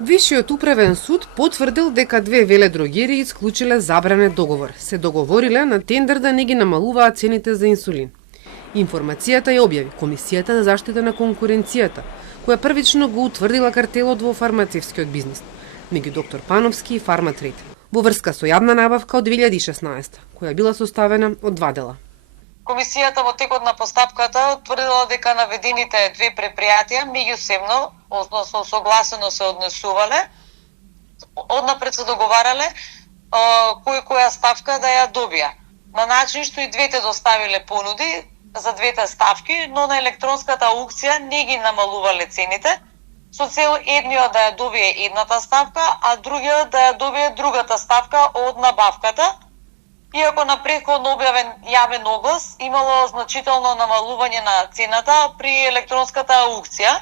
Висшиот управен суд потврдил дека две веледрогерии исклучиле забранет договор. Се договориле на тендер да не ги намалуваат цените за инсулин. Информацијата ја објави Комисијата за заштита на конкуренцијата, која првично го утврдила картелот во фармацевскиот бизнис меѓу доктор Пановски и Фарматрейд во врска со јавна набавка од 2016, која била составена од два дела. Комисијата во текот на постапката утврдила дека наведените две предпријатија меѓусебно, односно согласено се однесувале, однапред се договарале која ставка да ја добија. На начин што и двете доставиле понуди за двете ставки, но на електронската аукција не ги намалувале цените, со цел едниот да ја добие едната ставка, а другиот да ја добие другата ставка од набавката. Иако на претходно објавен јавен оглас имало значително намалување на цената при електронската аукција,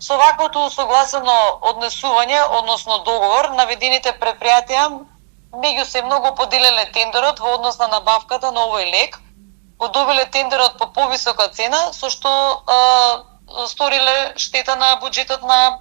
со ваквото согласено однесување, односно договор, наведените предпријатија меѓусебно го поделиле тендерот во однос на набавката на овој лек, го добиле тендерот по повисока цена, со што сториле штета на буџетот на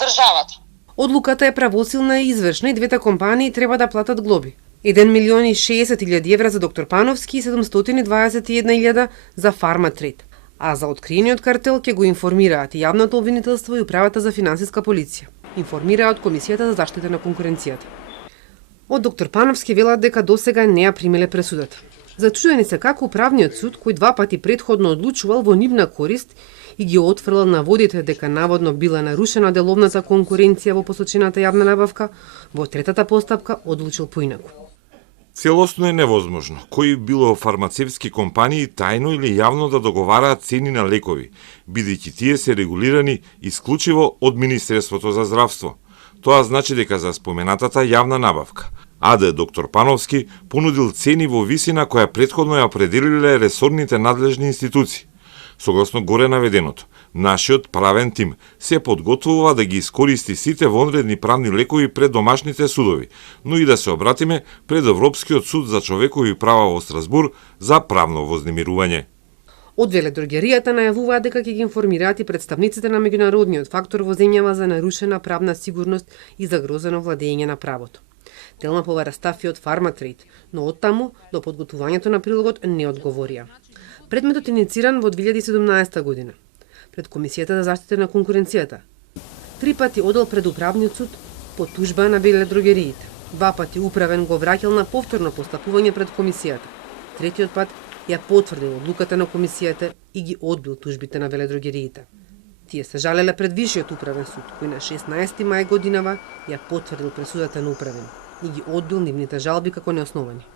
државата. Одлуката е правосилна и извршна и двете компании треба да платат глоби. 1.060.000 евра за доктор Пановски и 721.000 за Фарматрейд. А за откриениот картел ќе го информираат и јавното обвинителство и управата за финансиска полиција. Информираат Комисијата за заштита на конкуренцијата. Од доктор Пановски велат дека досега не ја примиле пресудата. Зачудени се како управниот суд, кој два пати претходно одлучувал во нивна корист и ги отфрлил наводите дека наводно била нарушена деловната конкуренција во посочената јавна набавка, во третата постапка одлучил поинаку. Целосно е невозможно кои било фармацевски компании тајно или јавно да договараат цени на лекови, бидејќи тие се регулирани исклучиво од Министерството за здравство. Тоа значи дека за споменатата јавна набавка АД доктор Пановски понудил цени во висина која претходно ја определиле ресорните надлежни институции. Согласно горе наведеното, нашиот правен тим се подготвува да ги искористи сите вонредни правни лекови пред домашните судови, но и да се обратиме пред Европскиот суд за човекови права во Страсбур за правно вознемирување. Од веледрогеријата најавуваат дека ќе ги информираат и представниците на меѓународниот фактор во земјава за нарушена правна сигурност и загрозено владење на правото. Телма повара стафи од Фарматрейд, но оттаму до подготвувањето на прилогот не одговорија. Предметот инициран во 2017 година пред Комисијата за заштита на конкуренцијата. 3 пати одел пред управниот суд по тужба на веледрогериите. 2 пати управен го враќал на повторно постапување пред Комисијата. Третиот пат ја потврдил одлуката на Комисијата и ги одбил тужбите на веледрогериите. Тие се жалеле пред Висшиот управен суд, кој на 16 мај годинава ја потврдил пресудата на управен и ги одбил нивните жалби како неосновани.